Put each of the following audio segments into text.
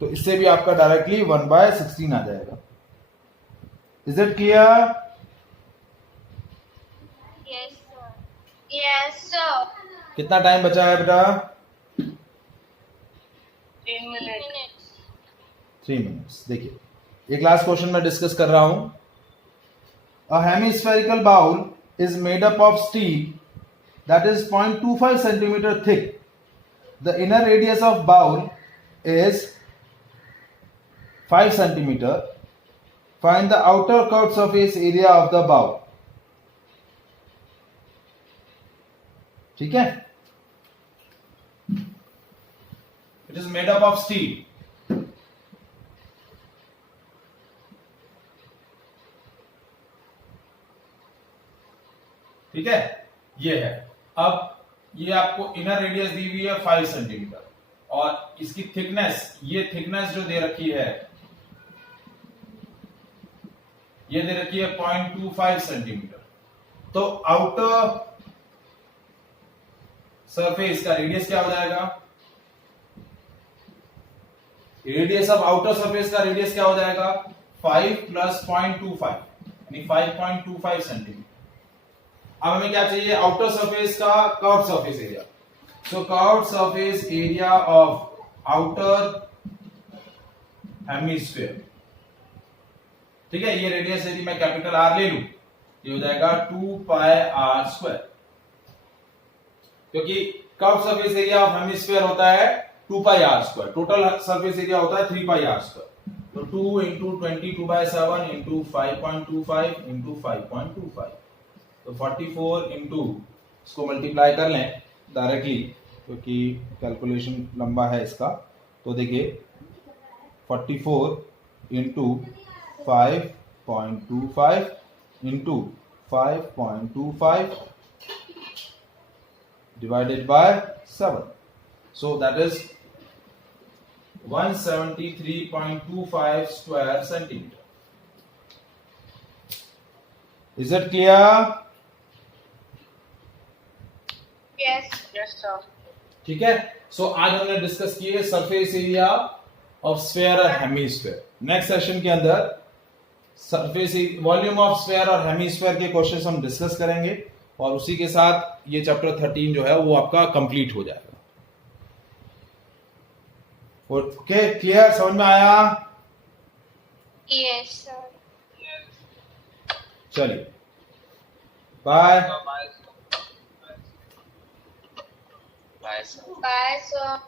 तो इससे भी आपका डायरेक्टली 1/16 आ जाएगा। Is it clear? Yes, sir. Yes, sir. कितना टाइम बचा है बेटा? 3 minutes. 3 मिनट्स। देखिए एक लास्ट क्वेश्चन मैं डिस्कस कर रहा हूं। A hemispherical bowl is made up of steel that is 0.25 centimeter thick. The inner radius of bowl is 5 centimeter. Find the outer curved surface area of the bowl. ठीक है? It is made up of steel. ठीक है, ये है। अब ये आपको inner radius दी हुई है 5 सेंटीमीटर और इसकी थिकनेस, ये थिकनेस जो दे रखी है ये दे रखी है 0.25 सेंटीमीटर। तो आउटर सरफेस का रेडियस क्या हो जाएगा? रेडियस ऑफ आउटर सरफेस का रेडियस क्या हो जाएगा? 5 प्लस 0.25 यानी 5.25 सेंटीमीटर। अब हमें क्या चाहिए? आउटर सरफेस का curve surface area. So curve surface area of outer hemisphere, ठीक है, ये रेडियस यदि मैं कैपिटल आर ले लूं, ये हो जाएगा 2πr², क्योंकि curve surface area of hemisphere होता है 2πr², टोटल सरफेस एरिया होता है 3πr²। तो 2 इंटू 22/7 इंटू 5.25 इंटू 5.25, तो 44 इंटू, इसको मल्टीप्लाई कर लें डायरेक्टली क्योंकि कैलकुलेशन लंबा है इसका। तो देखिए 44 into 5.25 into 5.25 divided by 7, so that is 173.25 square centimeter. Is it clear? Yes. Yes, sir. ठीक है, सो आज हमने डिस्कस किए सरफेस एरिया ऑफ स्फीयर और हेमिस्फीयर। नेक्स्ट सेशन के अंदर सरफेस वॉल्यूम ऑफ स्फीयर और हेमिस्फीयर के क्वेश्चंस हम डिस्कस करेंगे और उसी के साथ ये चैप्टर 13 जो है वो आपका कंप्लीट हो जाएगा। Okay, clear? समझ में आया? Yes, sir. चलिए, bye. Bye, sir. Bye, sir.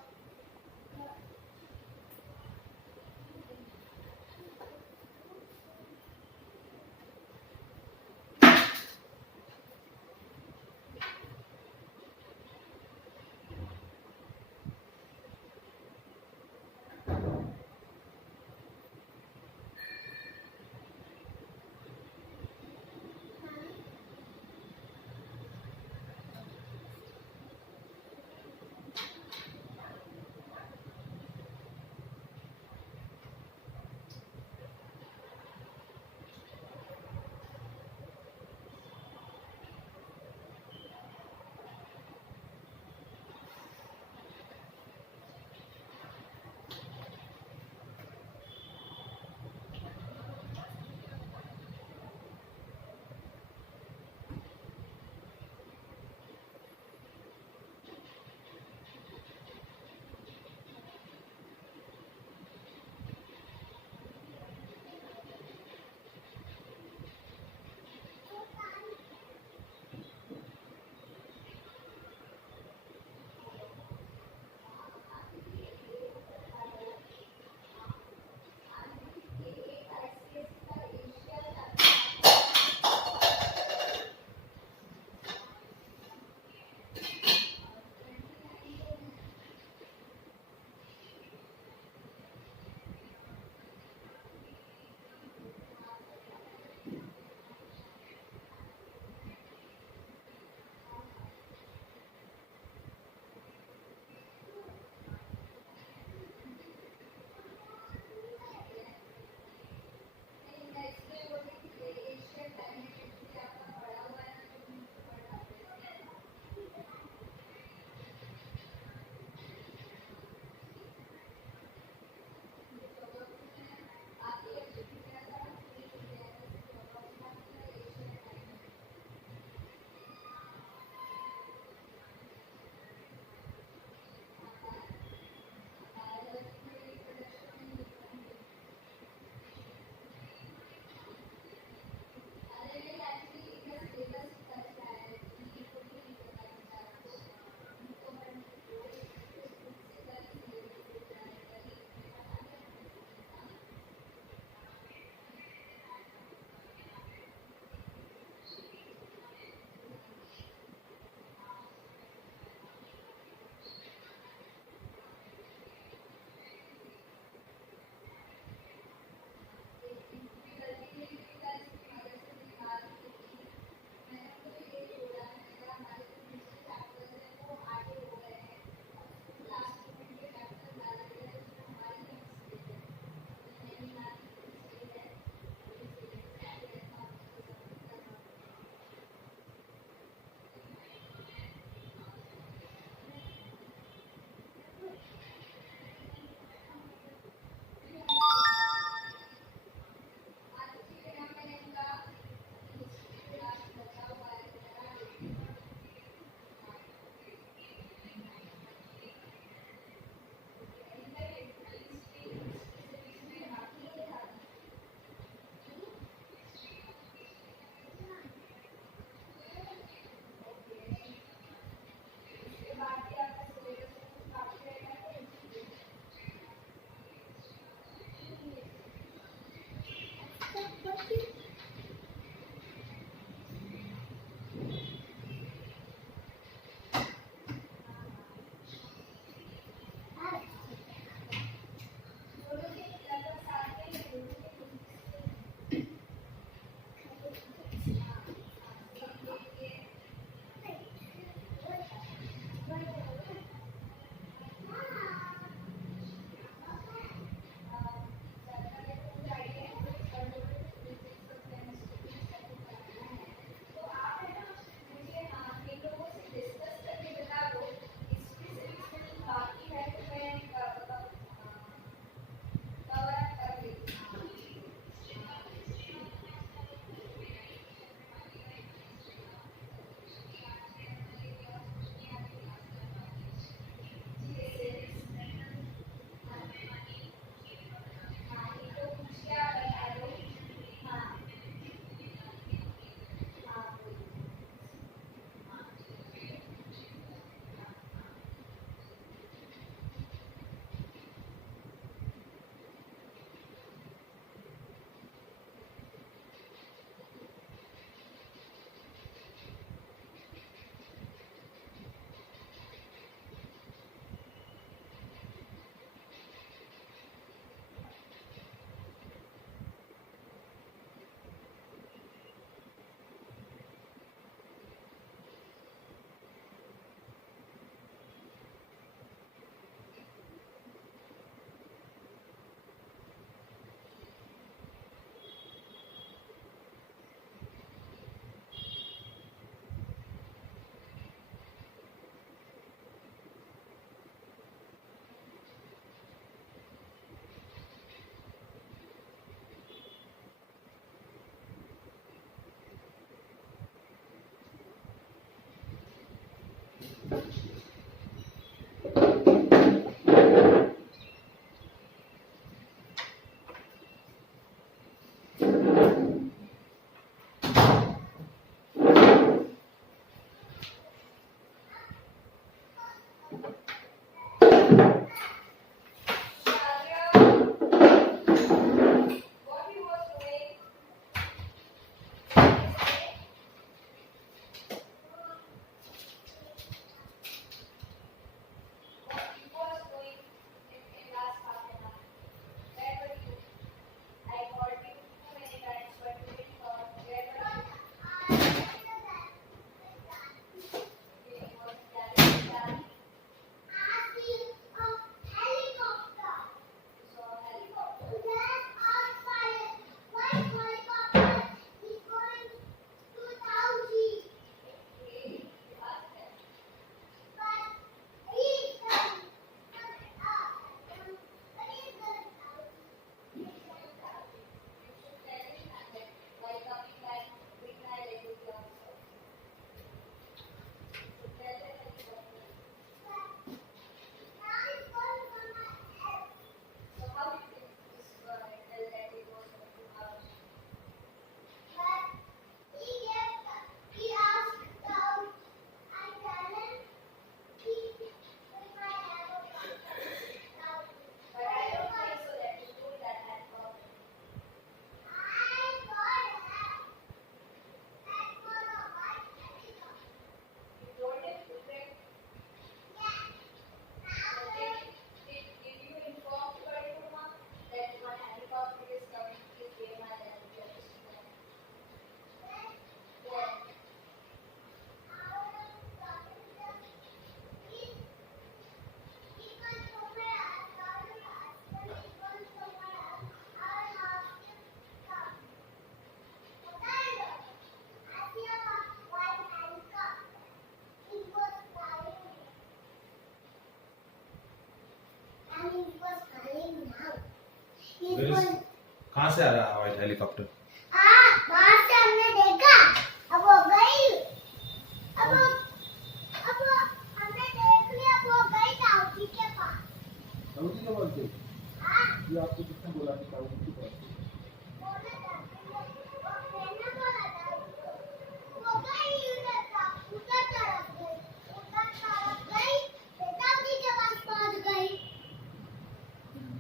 कहाँ से आ रहा है व्हाइट हेलीकॉप्टर? बाहर से हमने देखा, अब वो गई, अब हमने देख लिया, वो गई ताऊजी के पास। ताऊजी के पास? हाँ, ये आपको किसने बोला कि ताऊजी के पास? बोला था, मैंने बोला था, वो गई उधर तरफ गई, ताऊजी के पास पहुंच गई।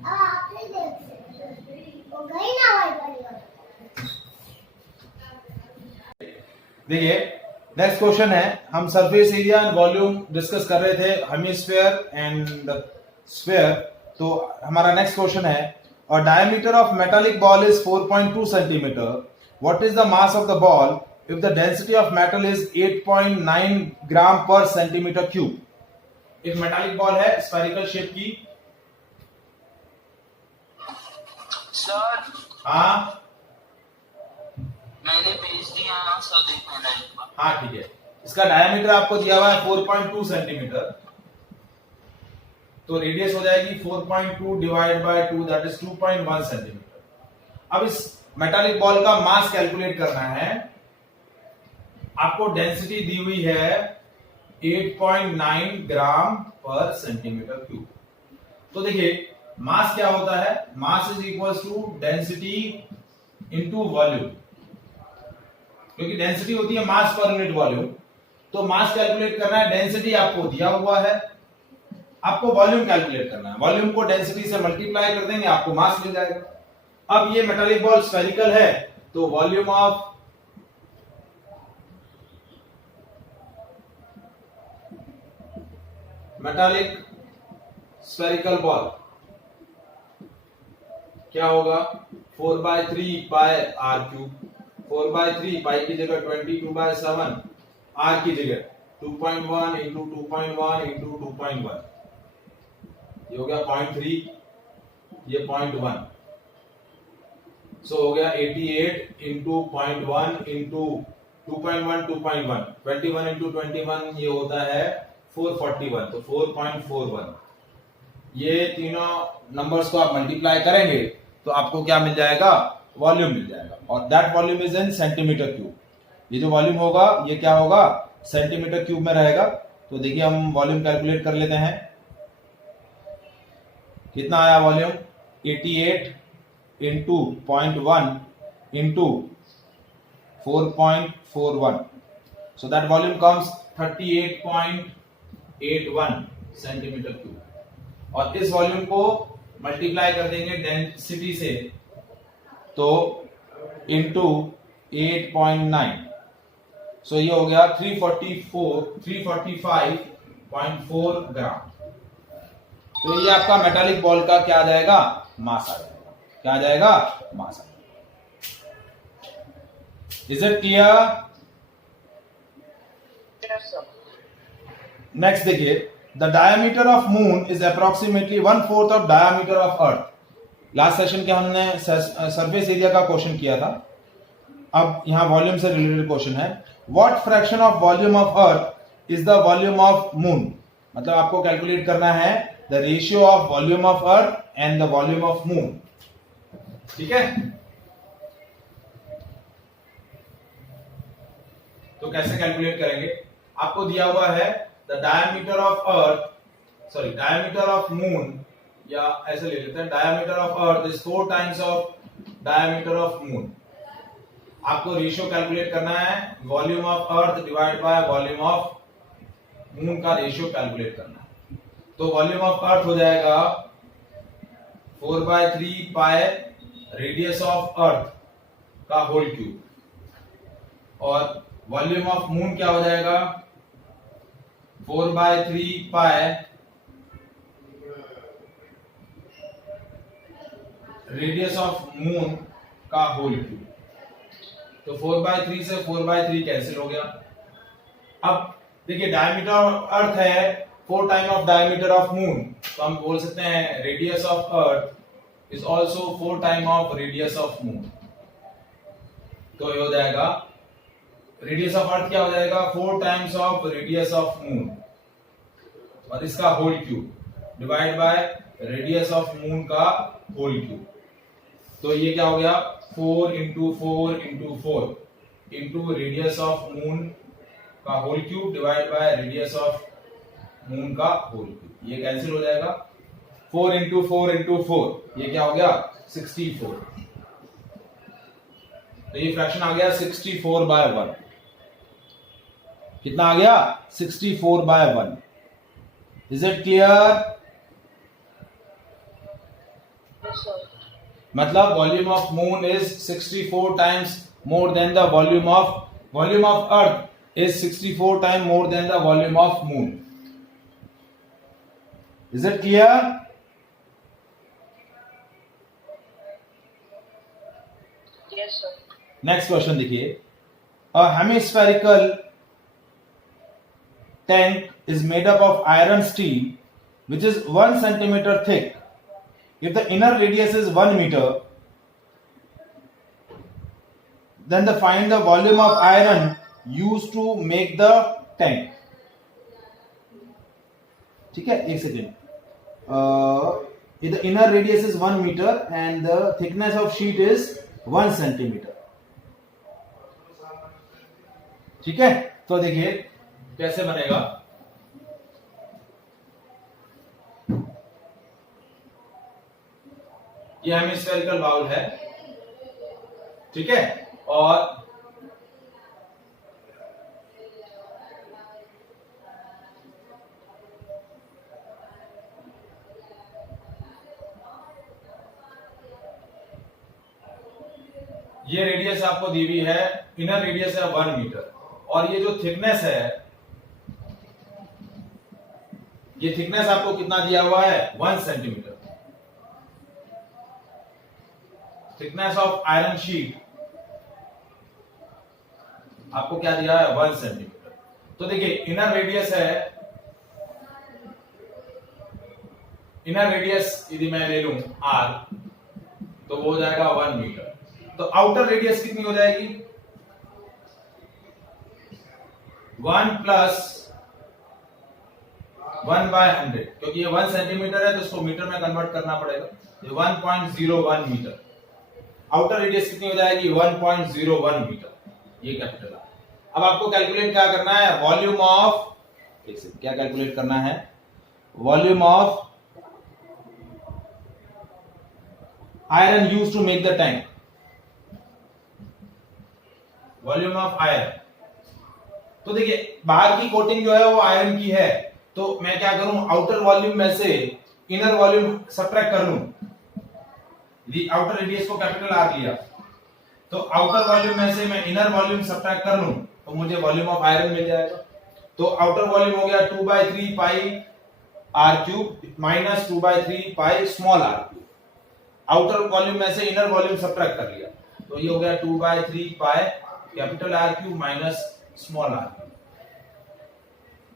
अब आप नहीं देख सकते, वो गई ना वही बड़ी वाली। देखिए नेक्स्ट क्वेश्चन है, हम surface area and volume discuss कर रहे थे, हेमिस्फीयर एंड स्फीयर। तो हमारा नेक्स्ट क्वेश्चन है, a diameter of metallic ball is 4.2 centimetre, what is the mass of the ball if the density of metal is 8.9 ग्राम पर centimetre cube. एक metallic ball है spherical shape की। Sir हाँ मैंने भेज दिया सर, देखो ना। हाँ ठीक है, इसका डायमीटर आपको दिया हुआ है 4.2 सेंटीमीटर, तो रेडियस हो जाएगी 4.2 divide by 2, that is 2.1 centimetre. अब इस मेटालिक बॉल का मास कैलकुलेट करना है। आपको डेंसिटी दी हुई है 8.9 ग्राम पर सेंटीमीटर क्यूब। तो देखिए मास क्या होता है, mass is equal to density into volume, क्योंकि डेंसिटी होती है मास पर यूनिट वॉल्यूम। तो मास कैलकुलेट करना है, डेंसिटी आपको दिया हुआ है, आपको वॉल्यूम कैलकुलेट करना है। वॉल्यूम को डेंसिटी से मल्टीप्लाई कर देंगे, आपको मास मिल जाएगा। अब ये मेटालिक बॉल स्फेरिकल है, तो volume of metallic spherical ball क्या होगा, 4/3 पाई आर क्यूब। 4/3 पाई की जगह 22/7, आर की जगह 2.1 इंटू 2.1 इंटू 2.1, ये हो गया 0.3, ये 0.1, सो हो गया 88 इंटू 0.1 इंटू 2.1 2.1, 21 इंटू 21 ये होता है 441, तो 4.41। ये तीनों नंबर्स को आप मल्टीप्लाई करेंगे तो आपको क्या मिल जाएगा, वॉल्यूम मिल जाएगा, और that volume is in centimetre cube. ये जो वॉल्यूम होगा ये क्या होगा, सेंटीमीटर क्यूब में रहेगा। तो देखिए हम वॉल्यूम कैलकुलेट कर लेते हैं। कितना आया volume? 88 into 0.1 into 4.41, so that volume comes 38.81 centimetre cube. और इस वॉल्यूम को मल्टीप्लाई कर देंगे डेंसिटी से, तो इंटू 8.9, सो ये हो गया 345.4 ग्राम। तो ये आपका मेटालिक बॉल का क्या आ जाएगा? मास आ जाएगा। क्या आ जाएगा? मास आ जाएगा। Is it clear? Yes, sir. Next देखिए, the diameter of moon is approximately 1/4 of diameter of earth. Last session के हमने सरफेस एरिया का क्वेश्चन किया था। अब यहां वॉल्यूम से रिलेटेड क्वेश्चन है, what fraction of volume of earth is the volume of moon. मतलब आपको कैलकुलेट करना है the ratio of volume of earth and the volume of moon. ठीक है, तो कैसे कैलकुलेट करेंगे? आपको दिया हुआ है the diameter of earth, sorry diameter of moon, या ऐसे ले लेते हैं, diameter of earth is 4 times of diameter of moon. आपको रेशियो कैलकुलेट करना है, volume of earth divide by volume of moon का रेशियो कैलकुलेट करना है। तो वॉल्यूम ऑफ अर्थ हो जाएगा 4/3 पाई रेडियस ऑफ अर्थ का होल क्यूब, और वॉल्यूम ऑफ मून क्या हो जाएगा? 4/3 पाई रेडियस ऑफ मून का होल क्यूब। तो 4/3 से 4/3 कैंसिल हो गया। अब देखिए डायमीटर ऑफ अर्थ है 4 time of diameter of moon, तो हम बोल सकते हैं radius of earth is also 4 time of radius of moon. तो ये हो जाएगा रेडियस ऑफ अर्थ क्या हो जाएगा? 4 times of radius of moon, और इसका whole cube divide by radius of moon का होल क्यूब। तो ये क्या हो गया? 4 into 4 into 4 into radius of moon का whole cube divide by radius of moon का होल क्यूब। ये कैंसिल हो जाएगा। 4 इंटू 4 इंटू 4, ये क्या हो गया? 64। तो ये फ्रैक्शन आ गया 64/1। कितना आ गया? 64/1। Is it clear? Yes, sir. मतलब volume of moon is 64 times more than the volume of earth is 64 time more than the volume of moon. Is it clear? Yes, sir. Next question देखिए, a hemispherical tank is made up of iron steel which is 1 centimeter thick. If the inner radius is 1 meter, then find the volume of iron used to make the tank. ठीक है, एक second. If the inner radius is 1 meter and the thickness of sheet is 1 centimeter. ठीक है, तो देखिए कैसे बनेगा। ये हेमिस्फेरिकल बाउल है, ठीक है, और ये रेडियस आपको दी हुई है, इनर रेडियस है 1 मीटर, और ये जो थिकनेस है, ये थिकनेस आपको कितना दिया हुआ है? 1 centimetre. Thickness of iron sheet आपको क्या दिया है? 1 सेंटीमीटर। तो देखिए इनर रेडियस है, इनर रेडियस यदि मैं ले लूं r, तो वो हो जाएगा 1 मीटर। तो आउटर रेडियस कितनी हो जाएगी? 1 प्लस 1/100, क्योंकि ये 1 सेंटीमीटर है तो इसको मीटर में कन्वर्ट करना पड़ेगा। ये 1.01 मीटर। आउटर रेडियस कितनी हो जाएगी? 1.01 मीटर। ये कैपिटल है। अब आपको कैलकुलेट क्या करना है? वॉल्यूम ऑफ एक सेकंड, क्या कैलकुलेट करना है? Volume of iron use to make the tank, volume of iron. तो देखिए बाहर की कोटिंग जो है वो आयरन की है, तो मैं क्या करूं, आउटर वॉल्यूम में से इनर वॉल्यूम सब्ट्रैक्ट कर लूं। यदि आउटर रेडियस को कैपिटल आर लिया तो आउटर वॉल्यूम में से मैं इनर वॉल्यूम सब्ट्रैक्ट कर लूं तो मुझे वॉल्यूम ऑफ आयरन मिल जाएगा। तो आउटर वॉल्यूम हो गया 2/3 pi are cube minus 2/3 pi small are cube. Outer volume में से इनर वॉल्यूम सब्ट्रैक्ट कर लिया तो ये हो गया 2/3 pi capital R cube minus small are cube.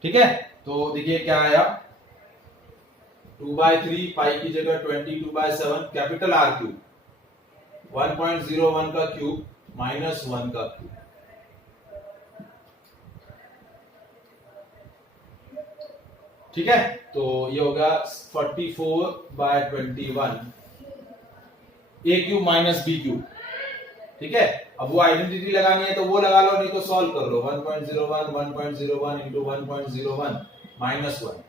ठीक है, तो देखिए क्या आया, 2/3 पाई की जगह 22/7 कैपिटल आर क्यूब 1.01 का क्यूब माइनस 1 का क्यूब। ठीक है, तो ये होगा 44/21 ए क्यूब माइनस बी क्यूब। ठीक है, अब वो आइडेंटिटी लगानी है तो वो लगा लो, नहीं तो सॉल्व कर लो। 1.01 1.01 इंटू 1.01 माइनस 1।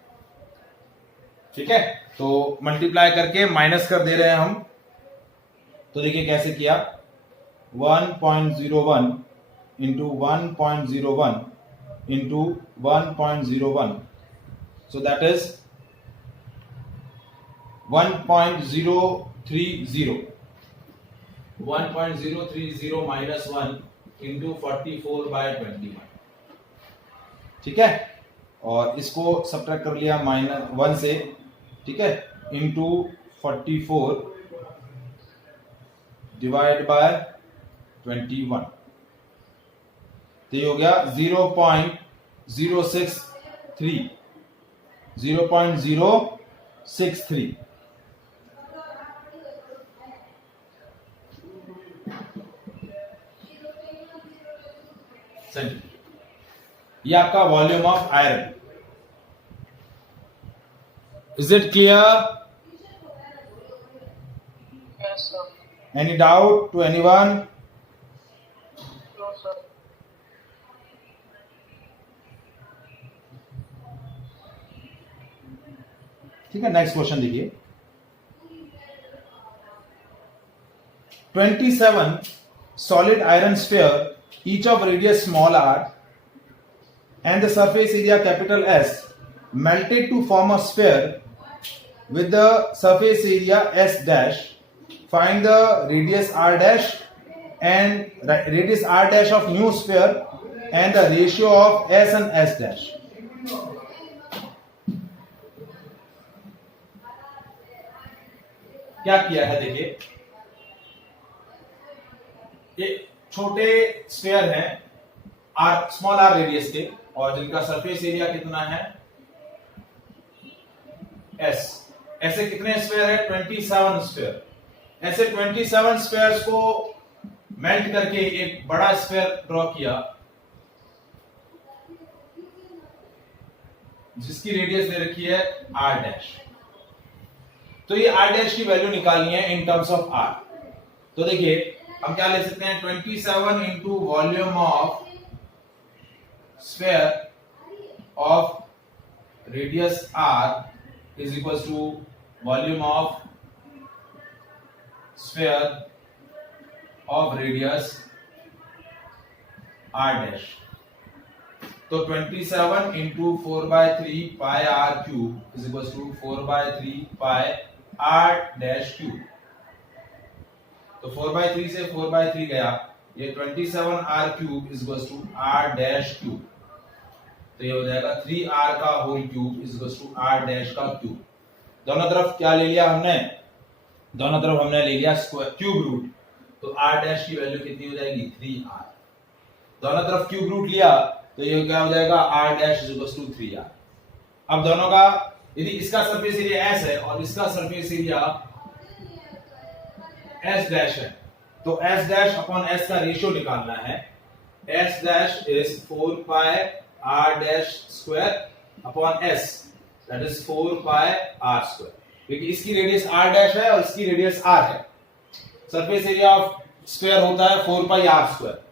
ठीक है, तो मल्टीप्लाई करके माइनस कर दे रहे हैं हम। तो देखिए कैसे किया, 1.01 into 1.01 into 1.01, so that is 1.030 minus 1 into 44/21। ठीक है, और इसको सब्ट्रैक्ट कर लिया माइनस 1 से। ठीक है, इंटू 44 डिवाइड बाय 21, तो ये हो गया 0.063 0.063। ये आपका volume of iron. Is it clear? Yes, sir. Any doubt to anyone? No, sir. ठीक है, नेक्स्ट क्वेश्चन देखिए। 27 solid iron sphere, each of radius small r and the surface area capital S, melted to form a sphere with the surface area S dash. Find the radius r dash and radius r dash of new sphere and the ratio of S and S dash. क्या किया है देखिए, ये छोटे sphere हैं are small are radius के और जिनका सरफेस एरिया कितना है एस। ऐसे कितने स्फीयर है? 27 स्फीयर। ऐसे 27 स्फीयर्स को मेल्ट करके एक बड़ा स्फीयर ड्रॉ किया जिसकी रेडियस दे रखी है आर डैश। तो ये आर डैश की वैल्यू निकालनी है इन टर्म्स ऑफ आर। तो देखिए हम क्या ले सकते हैं, 27 into volume of sphere of radius R is equal to volume of sphere of radius R dash. तो 27 into 4/3 pi are cube is equal to 4/3 pi R dash cube. तो 4/3 से 4/3 गया, ये 27 R cube is equal to R dash cube. तो ये हो जाएगा 3r का whole cube is equal to R dash का क्यूब। दोनों तरफ क्या ले लिया हमने? दोनों तरफ हमने ले लिया स्क्वायर क्यूब रूट। तो आर डैश की वैल्यू कितनी हो जाएगी? 3r। दोनों तरफ क्यूब रूट लिया तो ये क्या हो जाएगा? R dash is equal to 3r। अब दोनों का, यदि इसका सरफेस एरिया s है और इसका सरफेस एरिया s डैश है तो s डैश अपॉन s का रेशियो निकालना है। s dash is 4 pi r dash square upon s, that is 4 pi r square. क्योंकि इसकी रेडियस r डैश है और इसकी रेडियस r है। सरफेस एरिया ऑफ स्क्वायर होता है 4 पाई r स्क्वायर।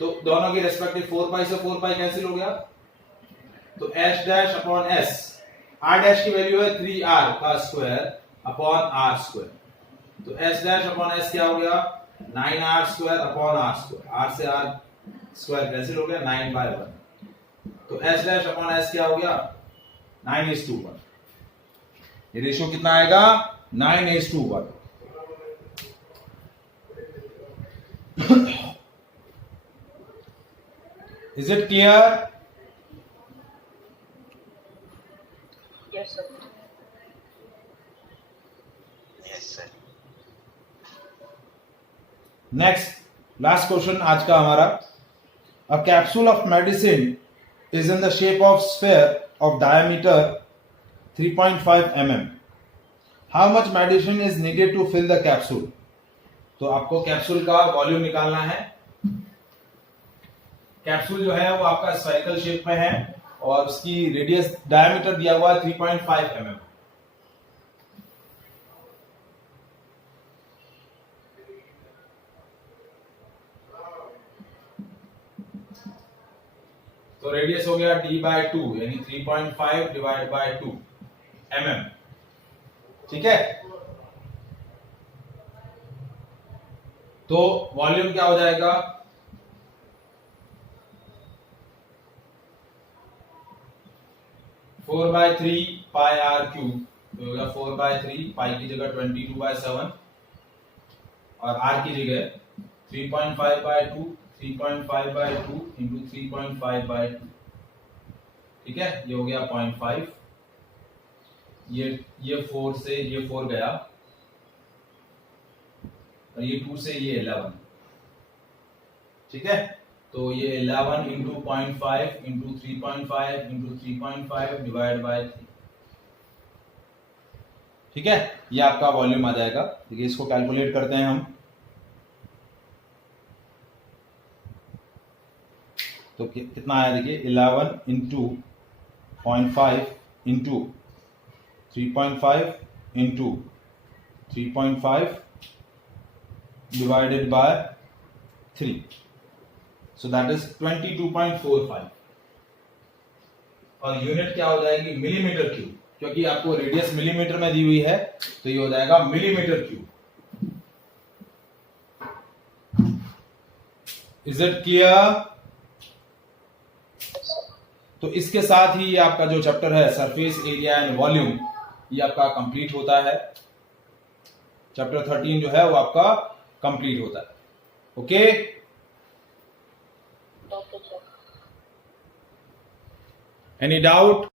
तो दोनों की रेस्पेक्टिव 4 पाई से 4 पाई कैंसिल हो गया, तो H dash upon S, R dash की वैल्यू है 3r का स्क्वायर अपॉन आर स्क्वायर, तो एस डैश अपॉन एस क्या हो गया 9r square upon R square, R से आर स्क्वायर कैंसिल हो गया 9/1, तो एस डैश अपॉन एस क्या हो गया 9:1, ये रेशियो कितना आएगा 9:1. Is it clear? Yes, sir. Next, last question आज का हमारा. A capsule of medicine is in the shape of sphere of diameter 3.5 mm. How much medicine is needed to fill the capsule? तो आपको capsule का volume निकालना है. Capsule जो है वो आपका स्फेरिकल शेप में है और उसकी रेडियस डायमीटर दिया हुआ है 3.5 mm. तो रेडियस हो गया d/2 यानी 3.5 डिवाइड बाय 2 mm. ठीक है, तो वॉल्यूम क्या हो जाएगा 4/3 पाई r क्यूब, तो होगा 4/3 पाई की जगह 22/7 और r की जगह 3.5/2 3.5/2 इंटू 3.5/2. ठीक है, ये हो गया 0.5, ये 4 से ये 4 गया और ये 2 से ये 11. ठीक है, तो ये 11 into 0.5 into 3.5 into 3.5 divide by 3. ठीक है, ये आपका वॉल्यूम आ जाएगा. देखिए इसको कैलकुलेट करते हैं हम. तो कितना आया देखिए 11 into 0.5 into 3.5 into 3.5 divided by 3, so that is 22.45. और यूनिट क्या हो जाएगी मिलीमीटर क्यूब, क्योंकि आपको रेडियस मिलीमीटर में दी हुई है तो ये हो जाएगा millimetre cube. Is it clear? तो इसके साथ ही ये आपका जो चैप्टर है सरफेस एरिया एंड वॉल्यूम ये आपका कंप्लीट होता है. चैप्टर 13 जो है वो आपका कंप्लीट होता है. Okay, Okay, sir. Any doubt?